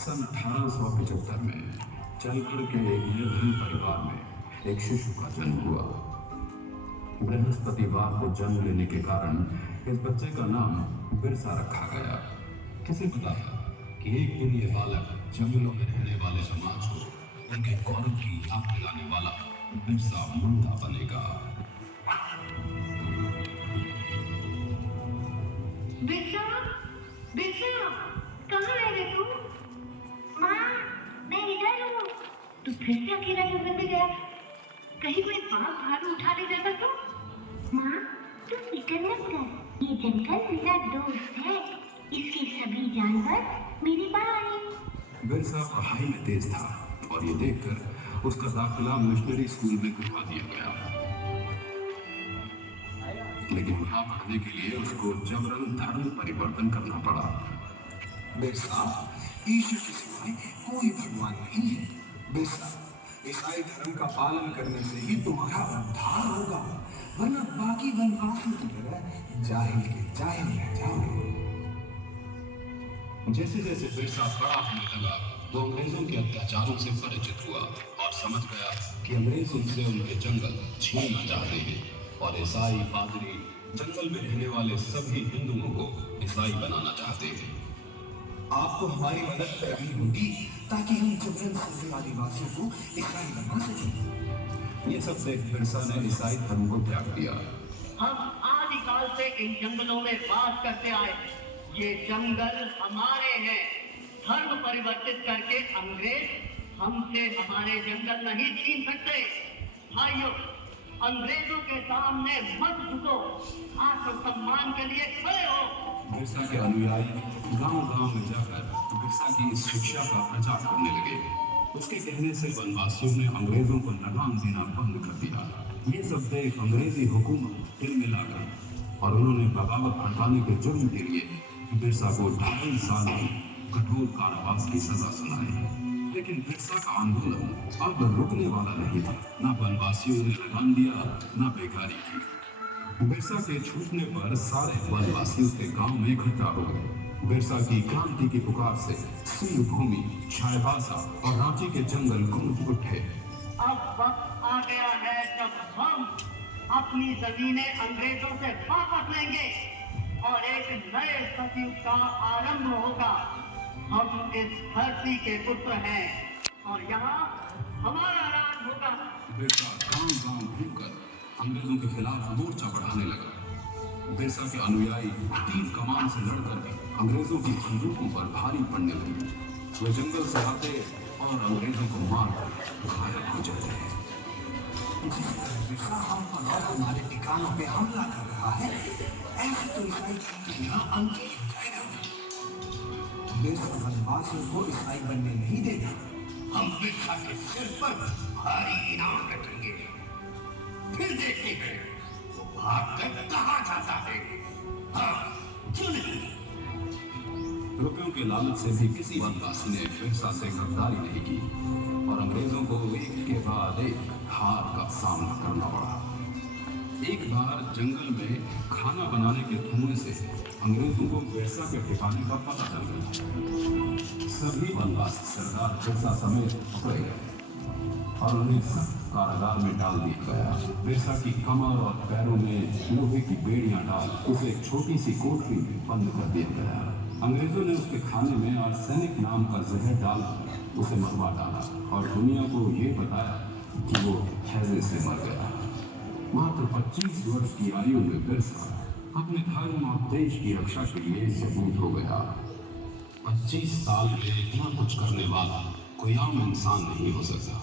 सन 1875 में चलगढ़ के एक निर्धन परिवार में एक शिशु का जन्म हुआ। बृहस्पतिवार को जन्म लेने के कारण इस बच्चे का नाम बिरसा रखा गया। किसे पता था कि एक दिन ये बालक जंगलों में रहने वाले समाज को उनके गौरव की याद दिलाने वाला बिरसा मुंडा बनेगा। बिरसा, बिरसा, कहाँ है रे तू? माँ, मैं इधर हूँ। तू फिर से अकेला जंगल में गया? कहीं कोई बाघ भालू उठा ले जाता तो? माँ, तू फिक्र मत कर। ये जंगल मेरा दोस्त है। इसके सभी जानवर मेरे पास। बिरसा पढ़ाई में तेज था और ये देखकर उसका दाखिला मिशनरी स्कूल में करवा दिया गया। लेकिन वहां पढ़ने के लिए उसको जबरन धर्म परिवर्तन करना पड़ा। बिरसा, ईश्वर के सिवाय कोई भगवान नहीं है। बिरसा, ईसाई धर्म का पालन करने से ही तुम्हारा उद्धार होगा, वरना बाकी वनवासियों की तरह जाहिल के जाहिल रह जाओगे। जैसे जैसे बिरसा बड़ा होने लगा, वो अंग्रेजों के अत्याचारों से परिचित हुआ और समझ गया कि अंग्रेज उनसे उनके जंगल छीनना चाहते हैं और ईसाई पादरी जंगल में रहने वाले सभी हिंदुओं को ईसाई बनाना चाहते हैं। आपको हमारी मदद करनी होगी ताकि हम जबरन सभी आदिवासियों को ईसाई बना सकें। ये सब देख बिरसा ने ईसाई धर्म को त्याग दिया। हम आदिकाल से इन जंगलों में वास करते आए। ये जंगल हमारे हैं। धर्म परिवर्तित करके अंग्रेज हमसे हमारे जंगल नहीं छीन सकते। भाइयों, अंग्रेजों के सामने मत झुको, आत्मसम्मान के लिए खड़े हो। बिरसा के अनुयायी गांव-गांव में जाकर बिरसा की इस शिक्षा का प्रचार करने लगे। उसके कहने से वनवासियों ने अंग्रेजों को लगाम देना बंद कर दिया। ये सब देख अंग्रेजी हुकूमत तिलमिला गई और उन्होंने बगावत हटाने के जुर्म के लिए बिरसा को 2.5 साल की कठोर कारावास की सजा सुनाई। लेकिन बिरसा का आंदोलन अब रुकने वाला नहीं था। न वनवासियों ने लगाम दिया, न बेकारी की। बिरसा के छूटने पर सारे वनवासी उसके गांव में इकट्ठा हो गए। बिरसा की क्रांति की पुकार से सिंह भूमि, चाईबासा और रांची के जंगल गूंज उठे। अब वक्त आ गया है जब हम अपनी जमीनें अंग्रेजों से वापस लेंगे और एक नए सतयुग का आरंभ होगा। हम इस धरती के पुत्र हैं और यहाँ हमारा राज होगा। बिरसा गांव-गांव घूमकर अंग्रेजों के खिलाफ मोर्चा बढ़ाने लगा। बिरसा के अनुयायी तीर कमान से लड़कर अंग्रेजों की बंदूकों पर भारी पड़ने लगे। वे जंगल से आते और अंग्रेजों को मारकर घायल हो जाते हैं। बिरसा हम पर और हमारे ठिकानों पे हमला कर रहा है, ऐसे तो ईसाई धर्म यहाँ अंत ही हो जाएगा। बिरसा वनवासियों को ईसाई बनने नहीं देगा। हम बिरसा के सिर पर भारी इनाम रखेंगे। फिर देखते हैं वो भागकर कहाँ जाता है। हाँ, क्यों नहीं? रुपयों के लालच से भी किसी वनवासी ने बिरसा से गद्दारी नहीं की और अंग्रेजों को एक के बाद एक हार का सामना करना पड़ा। एक बार जंगल में खाना बनाने के धुएं से अंग्रेजों को बिरसा के ठिकाने का पता चल गया। सभी वनवासी सरदार बिरसा समेत पकड़े गए और उन्हें सख्त कारागार में डाल दिया गया। बिरसा की कमर और पैरों में लोहे की बेड़ियां डाल उसे एक छोटी सी कोठरी में बंद कर दिया गया। अंग्रेजों ने उसके खाने में आर्सेनिक नाम का जहर डाल उसे मरवा डाला और दुनिया को ये बताया कि वो हैजे से मर गया। मात्र 25 वर्ष की आयु में बिरसा अपने धर्म और देश की रक्षा के लिए शहीद हो गया। 25 साल में इतना कुछ करने वाला कोई आम इंसान नहीं हो सकता।